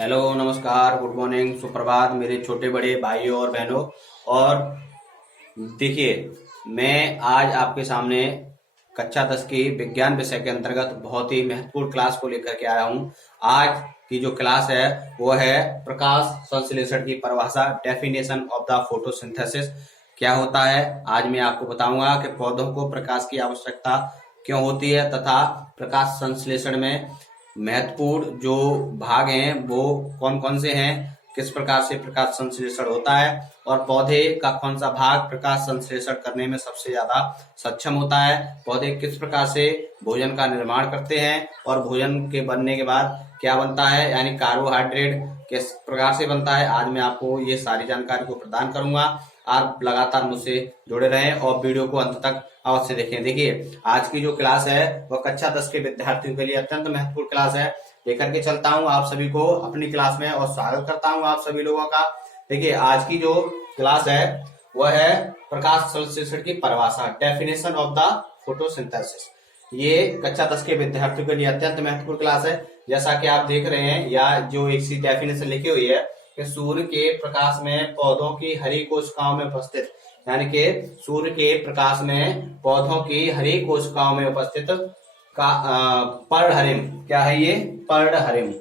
Hello, नमस्कार, good morning, सुप्रभात मेरे छोटे बड़े भाइयों और बहनों। और देखिए, मैं आज आपके सामने कक्षा 10 की विज्ञान विषय के अंतर्गत बहुत ही महत्वपूर्ण क्लास को लेकर के आया हूं। आज की जो क्लास है वो है प्रकाश संश्लेषण की परिभाषा, डेफिनेशन ऑफ द फोटोसिंथेसिस। क्या होता है आज मैं आपको बताऊंगा कि पौधों को प्रकाश की आवश्यकता क्यों होती है तथा प्रकाश संश्लेषण में महत्वपूर्ण जो भाग हैं वो कौन कौन से हैं, किस प्रकार से प्रकाश संश्लेषण होता है और पौधे का कौन सा भाग प्रकाश संश्लेषण करने में सबसे ज्यादा सक्षम होता है। पौधे किस प्रकार से भोजन का निर्माण करते हैं और भोजन के बनने के बाद क्या बनता है, यानी कार्बोहाइड्रेट किस प्रकार से बनता है। आज मैं आपको ये सारी जानकारी को प्रदान करूंगा। आप लगातार मुझसे जुड़े रहें और वीडियो को अंत तक अवश्य देखें। देखिए, आज की जो क्लास है वह कक्षा 10 के विद्यार्थियों के लिए अत्यंत महत्वपूर्ण क्लास है। लेकर के चलता हूं आप सभी को अपनी क्लास में और स्वागत करता हूं आप सभी लोगों का। देखिए, आज की जो क्लास है वह है प्रकाश संश्लेषण की परिभाषा, डेफिनेशन ऑफ द फोटोसिंथेसिस। ये कक्षा 10 के विद्यार्थियों के लिए अत्यंत महत्वपूर्ण क्लास है। जैसा कि आप देख रहे हैं या जो एक सी डेफिनेशन लिखी हुई है कि सूर्य के प्रकाश में पौधों की हरी कोशिकाओं में उपस्थित, यानी कि सूर्य के प्रकाश में पौधों की हरी कोशिकाओं में उपस्थित का पर्णहरिम, क्या है ये? पर्णहरिम।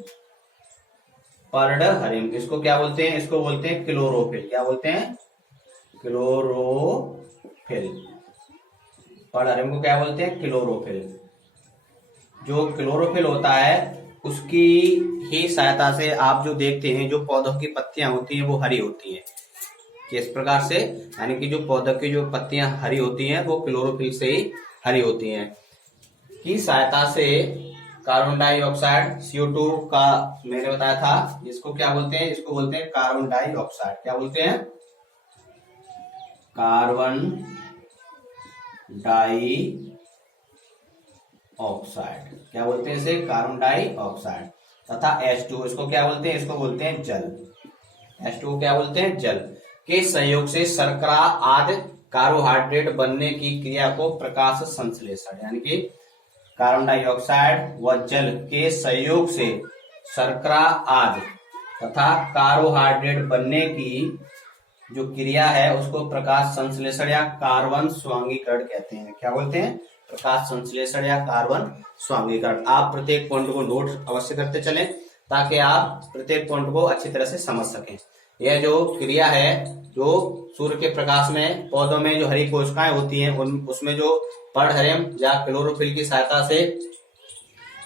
पर्णहरिम इसको क्या बोलते हैं? इसको बोलते हैं क्लोरोफिल। क्या बोलते हैं? क्लोरोफिल। पर्णहरिम को क्या बोलते हैं? क्लोरोफिल। जो क्लोरोफिल होता है उसकी ही सहायता से आप जो देखते हैं जो पौधों की पत्तियां होती हैं वो हरी होती हैं। किस प्रकार से? यानी कि जो पौधों की जो पत्तियां हरी होती हैं वो क्लोरोफिल से ही हरी होती हैं की सहायता से। कार्बन डाइऑक्साइड CO2 का मैंने बताया था, इसको क्या बोलते हैं? इसको बोलते हैं कार्बन डाइऑक्साइड। क्या बोलते हैं? Carbon dioxide. क्या बोलते हैं इसे? Carbon dioxide. तथा H2, इसको क्या बोलते हैं? इसको बोलते हैं जल। H2 को क्या बोलते हैं? जल। के संयोग से शर्करा आदि कार्बोहाइड्रेट बनने की क्रिया को प्रकाश संश्लेषण, यानी कि कार्बन डाइऑक्साइड व जल के संयोग से शर्करा आदि तथा कार्बोहाइड्रेट बनने की जो क्रिया है उसको प्रकाश संश्लेषण या कार्बन स्वांगीकरण कहते हैं। क्या बोलते हैं? प्रकाश संश्लेषण या कार्बन स्वांगीकरण। आप प्रत्येक पॉइंट को नोट अवश्य करते चलें ताकि आप प्रत्येक पॉइंट को अच्छी तरह से समझ सकें। यह जो क्रिया है जो सूर्य के प्रकाश में पौधों में जो हरी कोशिकाएं होती हैं उसमें जो पर्णहरिम या क्लोरोफिल की सहायता से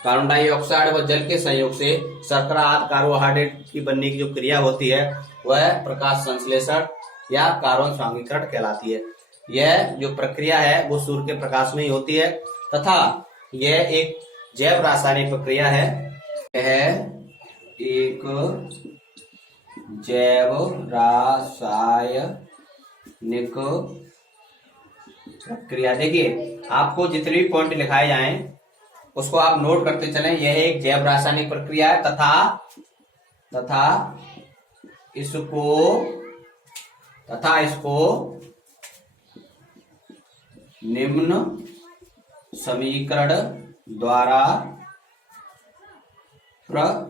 कार्बन डाइऑक्साइड व जल के संयोग से शर्करा आदि कार्बोहाइड्रेट की बनने की जो क्रिया होती है वह प्रकाश संश्लेषण या कार्बन स्वांगीकरण कहलाती है। यह जो प्रक्रिया है वो सूर्य के प्रकाश में ही होती है तथा यह एक जैव रासायनिक प्रक्रिया है। यह एक जैव रासायनिक प्रक्रिया। देखिए, आपको जितने भी पॉइंट लिखाए जाएं उसको आप नोट करते चलें। यह एक जैव रासायनिक प्रक्रिया है तथा इसको निम्न समीकरण द्वारा प्रदर्शित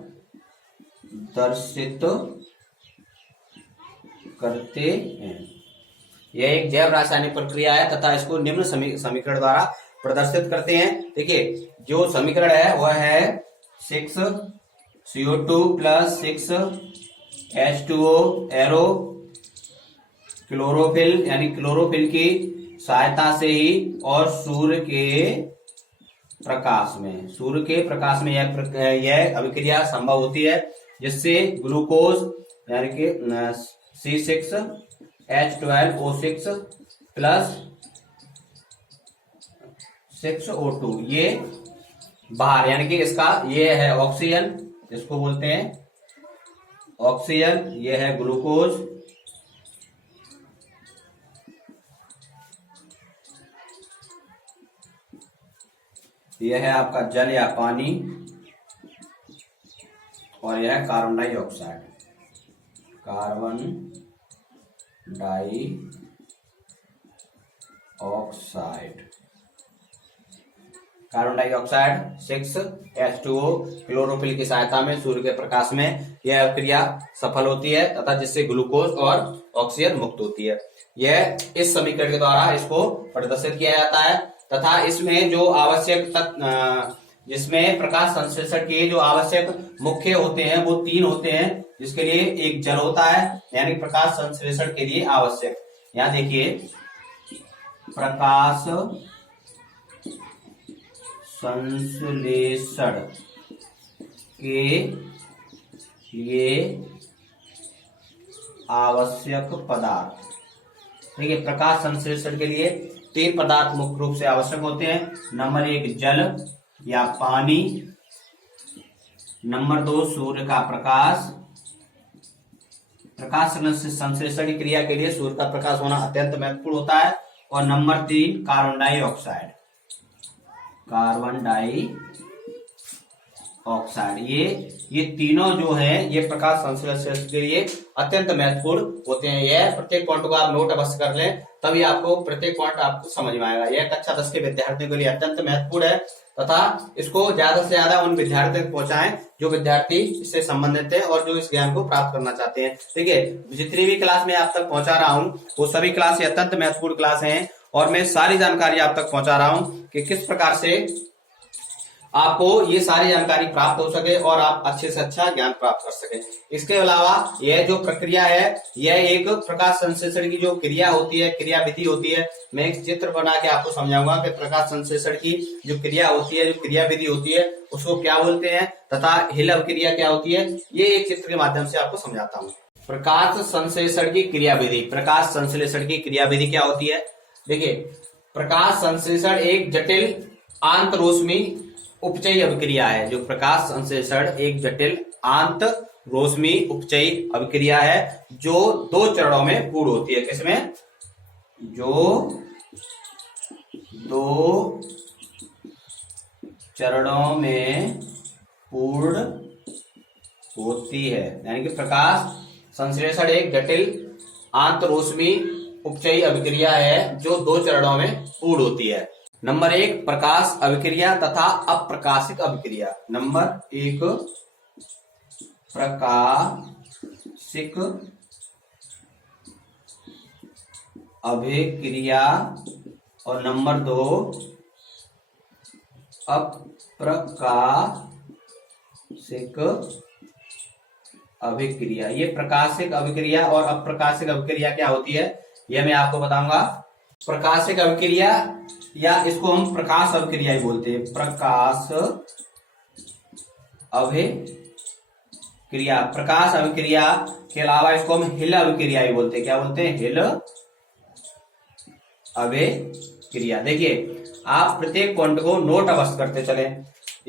करते हैं। यह एक जैव रासायनिक प्रक्रिया है तथा इसको निम्न समीकरण द्वारा प्रदर्शित करते हैं। देखिए, जो समीकरण है वह है 6CO2 + 6H2O एरो क्लोरोफिल, यानी क्लोरोफिल की सहायता से ही और सूर्य के प्रकाश में यह अभिक्रिया संभव होती है जिससे ग्लूकोज यानी कि C6H12O6 + 6O2 ये बाहर, यानी कि इसका ये है ऑक्सीजन, इसको बोलते हैं ऑक्सीजन, ये है ग्लूकोज, यह है आपका जल या पानी और यह है carbon dioxide. Carbon dioxide carbon dioxide 6 H2O chlorophyll की सहायता में सूर्य के प्रकाश में यह अभिक्रिया सफल होती है तथा जिससे ग्लूकोज और ऑक्सीजन मुक्त होती है। यह इस समीकरण के द्वारा इसको प्रदर्शित किया जाता है तथा इसमें जो आवश्यक जिसमें प्रकाश संश्लेषण के जो आवश्यक मुख्य होते हैं वो 3 होते हैं, जिसके लिए एक जल होता है यानी प्रकाश संश्लेषण के लिए आवश्यक। यहां देखिए प्रकाश संश्लेषण के लिए आवश्यक पदार्थ, देखिए प्रकाश संश्लेषण के लिए 3 पदार्थ मुख्य रूप से आवश्यक होते हैं। नंबर 1 जल या पानी, नंबर 2 सूर्य का प्रकाश, प्रकाश संश्लेषण की क्रिया के लिए सूर्य का प्रकाश होना अत्यंत महत्वपूर्ण होता है, और number 3 carbon dioxide, carbon dioxide ये तीनों जो है ये प्रकाश संश्लेषण के लिए अत्यंत महत्वपूर्ण होते हैं। यह प्रत्येक पॉइंट को आप नोट अवश्य कर लें, तभी आपको प्रत्येक पॉइंट आपको समझ में आएगा। यह कक्षा 10 के विद्यार्थियों के लिए अत्यंत महत्वपूर्ण है तथा इसको ज्यादा से ज्यादा उन विद्यार्थियों तक पहुंचाएं जो विद्यार्थी इससे संबंधित है और जो इस ज्ञान को प्राप्त करना चाहते हैं। देखिए जितनी भी क्लास में आप तक पहुंचा रहा हूं वो सभी क्लास अत्यंत महत्वपूर्ण क्लास हैं और मैं सारी जानकारी आप तक पहुंचा रहा हूं कि किस प्रकार से आपको ये सारी जानकारी प्राप्त हो सके और आप अच्छे से अच्छा ज्ञान प्राप्त कर सके। इसके अलावा यह जो प्रक्रिया है यह एक प्रकाश संश्लेषण की जो क्रिया होती है, क्रिया विधि होती है, मैं एक चित्र बना के आपको समझाऊंगा कि प्रकाश संश्लेषण की जो क्रिया होती है, जो क्रिया विधि होती है उसको क्या बोलते हैं तथा हिल अभिक्रिया क्या होती है, ये एक चित्र के माध्यम से आपको समझाता हूँ। प्रकाश संश्लेषण की क्रिया विधि, प्रकाश संश्लेषण की क्रिया विधि क्या होती है? देखिए प्रकाश संश्लेषण एक जटिल आंतरोष्मी उपचयी अभिक्रिया है। जो प्रकाश संश्लेषण एक जटिल आंतरोष्मी उपचयी अभिक्रिया है जो 2 चरणों में पूर्ण होती है। किसमें? जो 2 चरणों में पूर्ण होती है, यानी कि प्रकाश संश्लेषण एक जटिल आंतरोष्मी उपचयी अभिक्रिया है जो 2 चरणों में पूर्ण होती है। नंबर 1 प्रकाश अभिक्रिया तथा अप्रकाशिक अभिक्रिया। नंबर 1 प्रकाशिक अभिक्रिया और नंबर 2 अप्रकाशिक अभिक्रिया। ये प्रकाशिक अभिक्रिया और अप्रकाशिक अभिक्रिया क्या होती है यह मैं आपको बताऊंगा। प्रकाशिक अभिक्रिया या इसको हम प्रकाश अभिक्रिया ही बोलते हैं, प्रकाश अभिक्रिया। प्रकाश अभिक्रिया के अलावा इसको हम हिल अभिक्रिया ही बोलते हैं। क्या बोलते हैं? हिल अभिक्रिया। देखिए आप प्रत्येक पॉइंट को नोट अवश्य करते चले।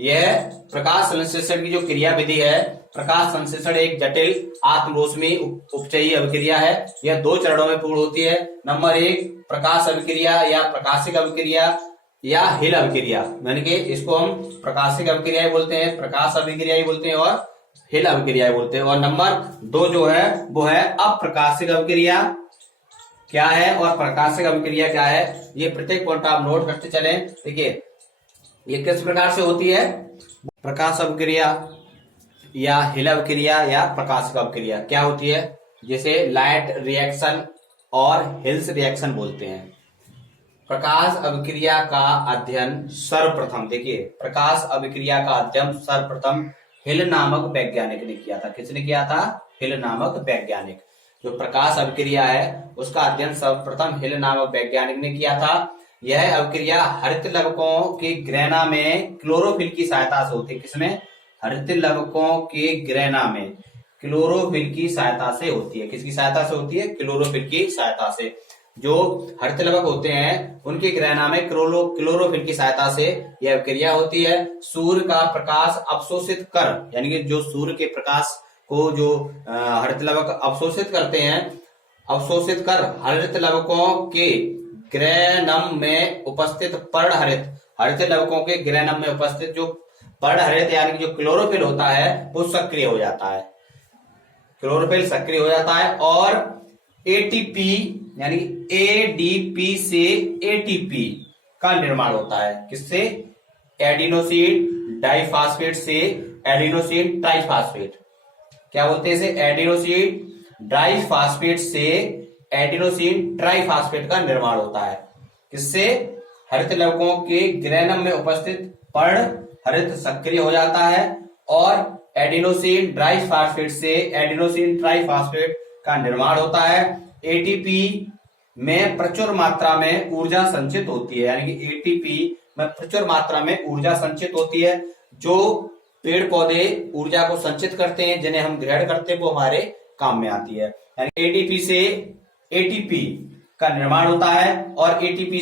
यह प्रकाश संश्लेषण की जो क्रिया विधि है, प्रकाश संश्लेषण एक जटिल आत्मरोष्मी उपचयी अभिक्रिया है। यह 2 चरणों में पूर्ण होती है। नंबर 1 प्रकाश अभिक्रिया या प्रकाशिक अभिक्रिया या हिल अभिक्रिया, यानी कि इसको हम प्रकाशिक अभिक्रिया बोलते हैं, प्रकाश अभिक्रिया बोलते हैं और हिल अभिक्रिया बोलते हैं। और नंबर 2 जो है वो है अप्रकाशिक अभिक्रिया क्या है और प्रकाशिक अभिक्रिया क्या है, ये प्रत्येक पॉइंट आप नोट करते चले। देखिए ये किस प्रकार से होती है? प्रकाश अभिक्रिया या हिल अभिक्रिया या प्रकाशिक अभिक्रिया क्या होती है? जैसे लाइट रिएक्शन और हिल्स रिएक्शन बोलते हैं। प्रकाश अभिक्रिया का अध्ययन सर्वप्रथम, देखिए प्रकाश अभिक्रिया का अध्ययन सर्वप्रथम हिल नामक वैज्ञानिक ने किया था। किसने किया था? हिल नामक वैज्ञानिक। जो प्रकाश अभिक्रिया है उसका अध्ययन सर्वप्रथम हिल नामक वैज्ञानिक ने किया था। यह अभिक्रिया हरित लवकों के ग्रेना में क्लोरोफिल की सहायता से होती है। किसमें? हरित लवकों के ग्रेना में क्लोरोफिल की सहायता से होती है। किसकी सहायता से होती है? क्लोरोफिल की सहायता से। जो हरित लवक होते हैं उनके ग्रेना में क्लोरोफिल की सहायता से यह अभिक्रिया होती है। सूर्य का प्रकाश अवशोषित कर, यानी कि जो सूर्य के प्रकाश को जो हरित लवक अवशोषित करते हैं, अवशोषित कर हरित लवकों के ग्रेनम में उपस्थित हरित लवकों के ग्रेनम में उपस्थित जो पर्णहरित यानी कि जो क्लोरोफिल होता है वो सक्रिय हो जाता है। क्लोरोफिल सक्रिय हो जाता है और एटीपी यानी एडीपी से एटीपी का निर्माण होता है। किससे? एडिनोसिन डाइफास्फेट से एडिनोसिन ट्राइफास्फेट। क्या बोलते हैं इसे? एडिनोसिन डाइफास्फेट से एडिनोसिन ट्राइफास्फेट का निर्माण होता है। किससे? हरित लवकों के ग्रैनम में उपस्थित पर्ण हरित सक्रिय हो जाता है और एडिनोसिन डाइफास्फेट से एडिनोसिन ट्राइफास्फेट का निर्माण होता है। एटीपी में प्रचुर मात्रा में ऊर्जा संचित होती है, यानी कि एटीपी में प्रचुर मात्रा में ऊर्जा संचित होती है। जो पेड़ पौधे ऊर्जा को संचित करते हैं, जिन्हें हम ग्रहण करते हैं, वो हमारे काम में आती है। यानी एटीपी से एटीपी का निर्माण होता है और एटीपी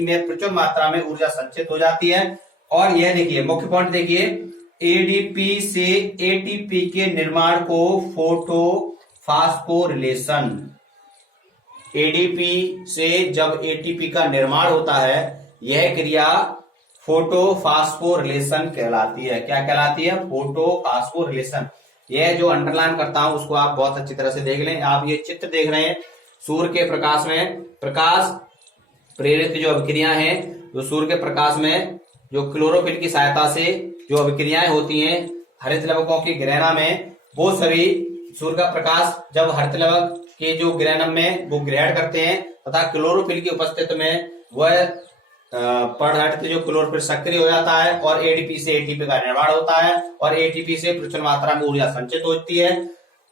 में प्रचुर मात्रा में ऊर्जा संचित हो जाती है। और यह देखिए मुख्य पॉइंट देखिए, एडीपी से एटीपी के निर्माण को फोटोफॉस्फोरिलेशन, एडीपी से जब एटीपी का निर्माण होता है, यह क्रिया फोटोफॉस्फोरिलेशन कहलाती है। क्या कहलाती है? फोटोफॉस्फोरिलेशन। यह जो अंडरलाइन करता हूं उसको आप बहुत अच्छी तरह से देख लें। आप ये चित्र देख रहे हैं, सूर्य के प्रकाश में प्रकाश प्रेरित जो अभिक्रियाएं हैं, जो सूर्य के प्रकाश में जो क्लोरोफिल की सहायता से जो अभिक्रियाएं होती हैं हरित लवकों की ग्रहण में, वो सभी सूर्य का प्रकाश जब हरित लवक के जो ग्रहण में वो ग्रहण करते हैं तथा क्लोरोफिल की उपस्थिति में वह पर्णहरित जो क्लोरोफिल सक्रिय हो जाता है और एडीपी से एटीपी का निर्माण होता है और एटीपी से प्रचुर मात्रा में ऊर्जा संचित होती है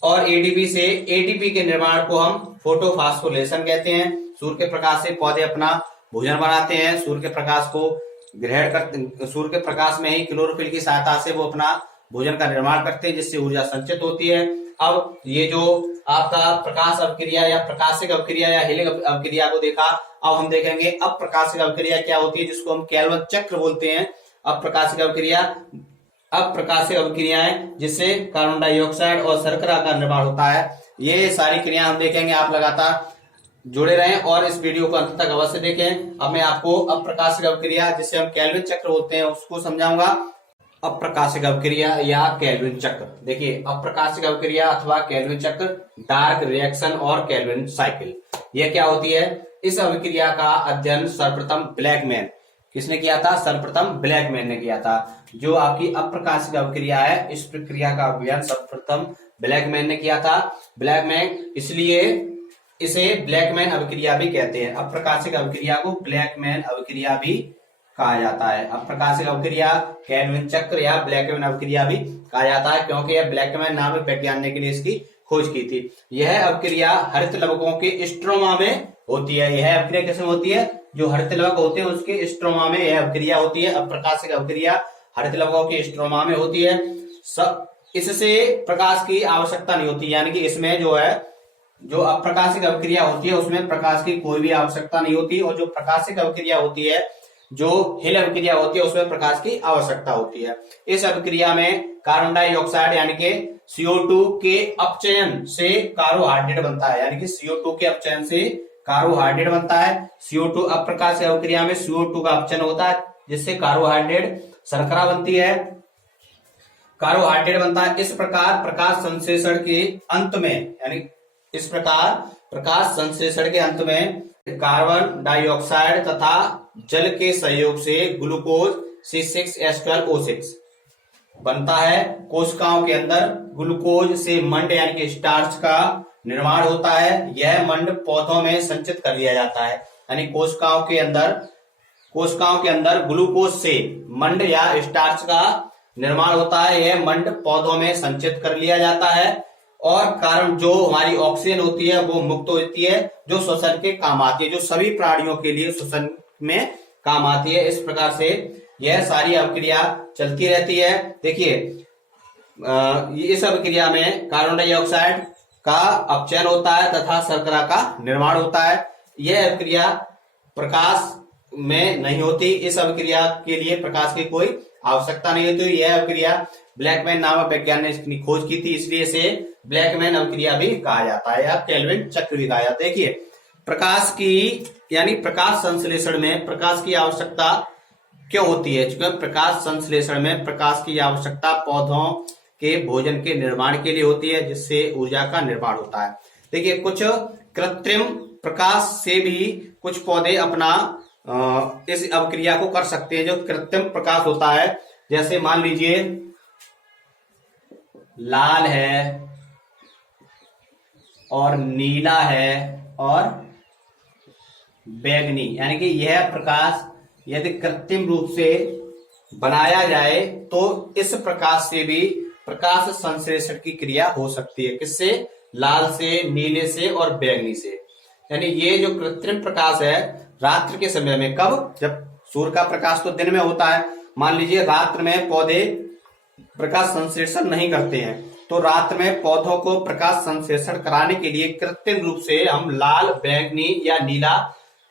और एडीपी से एटीपी के निर्माण को हम फोटोफॉस्फोरिलेशन कहते हैं। सूर्य के प्रकाश से पौधे अपना भोजन बनाते हैं, सूर्य के प्रकाश को ग्रहण करते, सूर्य के प्रकाश में ही क्लोरोफिल की सहायता से वो अपना भोजन का निर्माण करते हैं, जिससे ऊर्जा संचित होती है। अब ये जो आपका प्रकाश अभिक्रिया या प्रकाशिक अभिक्रिया या हेलिक अभिक्रिया को देखा, अब हम देखेंगे अप्रकाशिक अभिक्रिया क्या होती है, जिसको हम कैल्विन चक्र बोलते हैं। अप्रकाशिक अभिक्रियाएं जिससे कार्बन डाइऑक्साइड और शर्करा का निर्माण होता है। ये सारी क्रिया हम देखेंगे, आप लगातार जुड़े रहें और इस वीडियो को अंत तक अवश्य देखें। अब मैं आपको अप्रकाशिक अभिक्रिया जिसे हम कैल्विन चक्र बोलते हैं उसको समझाऊंगा। अप्रकाशिक अभिक्रिया या कैल्विन चक्र, देखिए अप्रकाशिक अभिक्रिया अथवा कैल्विन चक्र, डार्क रिएक्शन और कैल्विन साइकिल, यह क्या होती है? इस अभिक्रिया का अध्ययन सर्वप्रथम ब्लैकमैन, किसने किया था? सर्वप्रथम ब्लैकमैन ने किया था। जो आपकी अप्रकाशिक अभिक्रिया है, इस प्रक्रिया का अध्ययन सर्वप्रथम ब्लैकमैन ने किया था। ब्लैकमैन, इसलिए इसे ब्लैकमैन अभिक्रिया भी कहते हैं। अप्रकाशिक अभिक्रिया को ब्लैकमैन अभिक्रिया भी कहा जाता है। अप्रकाशिक अभिक्रिया कैल्विन चक्र या ब्लैकमैन अभिक्रिया भी कहा जाता है, क्योंकि यह ब्लैकमैन नामक वैज्ञानिक ने इसकी खोज की थी। यह अभिक्रिया हरित लवकों के स्ट्रोमा में होती है। यह अभिक्रिया किसमें होती है? जो हरित लवक होते हैं उसके स्ट्रोमा में यह अभिक्रिया होती है। अप्रकाशिक अभिक्रिया हरित लवकों के स्ट्रोमा में होती है। इससे प्रकाश की आवश्यकता नहीं होती, यानी कि इसमें जो है जो अप्रकाशिक अभिक्रिया होती है उसमें प्रकाश की कोई भी आवश्यकता नहीं होती और जो प्रकाशिक अभिक्रिया होती है, जो हिल अभिक्रिया होती है, उसमें प्रकाश की आवश्यकता होती है। इस अभिक्रिया में कार्बन डाइऑक्साइड यानी कि CO2 के अपचयन से कार्बोहाइड्रेट बनता है, यानी कि CO2 के अपचयन से कार्बोहाइड्रेट बनता है। CO2 अप्रकाशिक अभिक्रिया में CO2 का अपचयन होता है, जिससे कार्बोहाइड्रेट शर्करा बनती है, कार्बोहाइड्रेट बनता है। इस प्रकार प्रकाश संश्लेषण के अंत में, यानी इस प्रकार प्रकाश संश्लेषण के अंत में कार्बन डाइऑक्साइड तथा जल के सहयोग से ग्लूकोज C6H12O6 बनता है। कोशिकाओं के अंदर ग्लूकोज से मंड यानी कि स्टार्च का निर्माण होता है। यह मंड पौधों में संचित कर लिया जाता है, यानी कोशिकाओं के अंदर ग्लूकोज से मंड या स्टार्च का निर्माण होता है। यह मंड पौधों में संचित कर लिया जाता है और कारण जो हमारी ऑक्सीजन होती है वो मुक्त होती है, जो श्वसन के काम आती है, जो सभी प्राणियों के लिए श्वसन में काम आती है। इस प्रकार से यह सारी अभिक्रिया चलती रहती है। देखिए इस अभिक्रिया में कार्बन डाइऑक्साइड का अपचयन होता है तथा शर्करा का निर्माण होता है। यह अभिक्रिया प्रकाश में नहीं होती, इस अभिक्रिया के लिए प्रकाश की कोई आवश्यकता नहीं होती। यह अभिक्रिया ब्लैकमैन नामक वैज्ञानिक ने इसकी खोज की थी, इसलिए इसे ब्लैकमैन अभिक्रिया भी कहा जाता है या कैल्विन चक्र भी कहा जाता है। देखिए प्रकाश की यानी प्रकाश संश्लेषण में प्रकाश की आवश्यकता क्यों होती है? क्योंकि प्रकाश संश्लेषण में प्रकाश की आवश्यकता पौधों के भोजन के निर्माण के लिए होती है, जिससे ऊर्जा का निर्माण होता है। देखिए कुछ कृत्रिम प्रकाश से भी कुछ पौधे अपना इस अवक्रिया को कर सकते हैं। जो कृत्रिम प्रकाश होता है, जैसे मान लीजिए लाल है और नीला है और बैंगनी, यानी कि यह प्रकाश यदि कृत्रिम रूप से बनाया जाए तो इस प्रकाश से भी प्रकाश संश्लेषण की क्रिया हो सकती है। किससे? लाल से, नीले से और बैंगनी से। यानी ये जो कृत्रिम प्रकाश है रात्रि के समय में, कब? जब सूर्य का प्रकाश तो दिन में होता है, मान लीजिए रात्रि में पौधे प्रकाश संश्लेषण नहीं करते हैं, तो रात में पौधों को प्रकाश संश्लेषण कराने के लिए कृत्रिम रूप से हम लाल, बैंगनी या नीला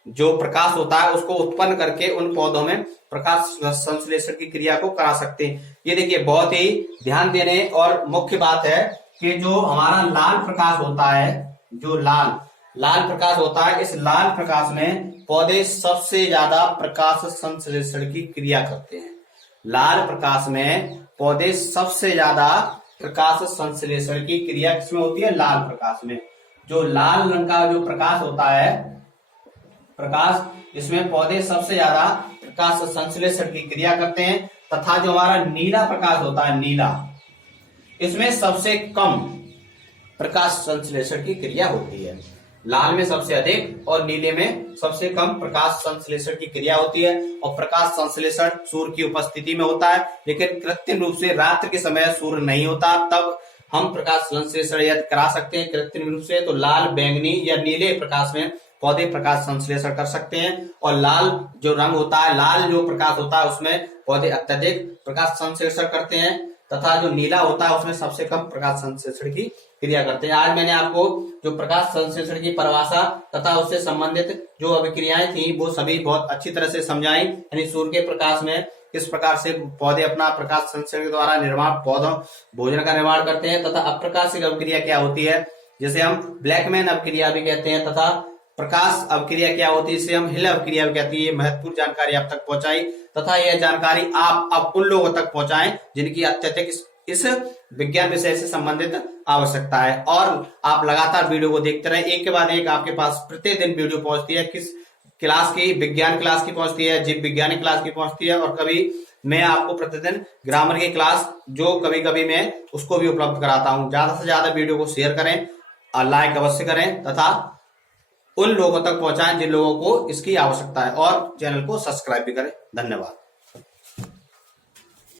जो प्रकाश होता है उसको उत्पन्न करके उन पौधों में प्रकाश संश्लेषण की क्रिया को करा सकते हैं। ये देखिए बहुत ही ध्यान देने और मुख्य बात है कि जो हमारा लाल प्रकाश होता है, जो लाल प्रकाश होता है, इस लाल प्रकाश में पौधे सबसे ज्यादा प्रकाश संश्लेषण की क्रिया करते हैं। लाल प्रकाश में पौधे सबसे ज्यादा प्रकाश संश्लेषण की क्रिया किसमें होती है? लाल प्रकाश में। जो लाल रंग का जो प्रकाश होता है प्रकाश, इसमें पौधे सबसे ज्यादा प्रकाश संश्लेषण की क्रिया करते हैं। तथा जो हमारा नीला प्रकाश होता है, नीला, इसमें सबसे कम प्रकाश संश्लेषण की क्रिया होती है। लाल में सबसे अधिक और नीले में सबसे कम प्रकाश संश्लेषण की क्रिया होती है। और प्रकाश संश्लेषण सूर्य की उपस्थिति में होता है, लेकिन कृत्रिम रूप से रात्रि के समय सूर्य नहीं होता, तब हम प्रकाश संश्लेषण यदि करा सकते हैं कृत्रिम रूप से, तो लाल, बैंगनी या नीले प्रकाश में पौधे प्रकाश संश्लेषण कर सकते हैं। और लाल जो रंग होता है, लाल जो प्रकाश होता है उसमें पौधे अत्यधिक प्रकाश संश्लेषण करते हैं, तथा जो नीला होता है उसमें सबसे कम प्रकाश संश्लेषण की क्रिया करते हैं। आज मैंने आपको जो प्रकाश संश्लेषण की परिभाषा तथा उससे संबंधित जो अभिक्रियाएं थी वो सभी बहुत अच्छी तरह से समझाई। यानी सूर्य के प्रकाश में किस प्रकार से पौधे अपना प्रकाश संश्लेषण के द्वारा पौधों भोजन का निर्माण करते हैं, तथा अप्रकाशिक अभिक्रिया क्या होती है, जिसे हम ब्लैकमैन अभिक्रिया भी कहते हैं, तथा प्रकाश अभिक्रिया क्या होती है, इसे हम हिल अभिक्रिया भी कहती है। महत्वपूर्ण जानकारी आप तक पहुंचाई, तथा यह जानकारी आप अब उन लोगों तक पहुंचाएं जिनकी अत्यधिक इस विज्ञान विषय से संबंधित आवश्यकता है। और आप लगातार वीडियो को देखते रहें, एक के बाद एक आपके पास प्रतिदिन वीडियो पहुंचती है। किस क्लास की? विज्ञान क्लास की पहुंचती है, जीव विज्ञान क्लास की पहुंचती है, और कभी मैं आपको प्रतिदिन ग्रामर की क्लास जो कभी कभी मैं उसको भी उपलब्ध कराता हूं। ज्यादा से ज्यादा वीडियो को शेयर करें और लाइक अवश्य करें, तथा उन लोगों तक पहुंचाएं जिन लोगों को इसकी आवश्यकता है, और चैनल को सब्सक्राइब भी करें। धन्यवाद।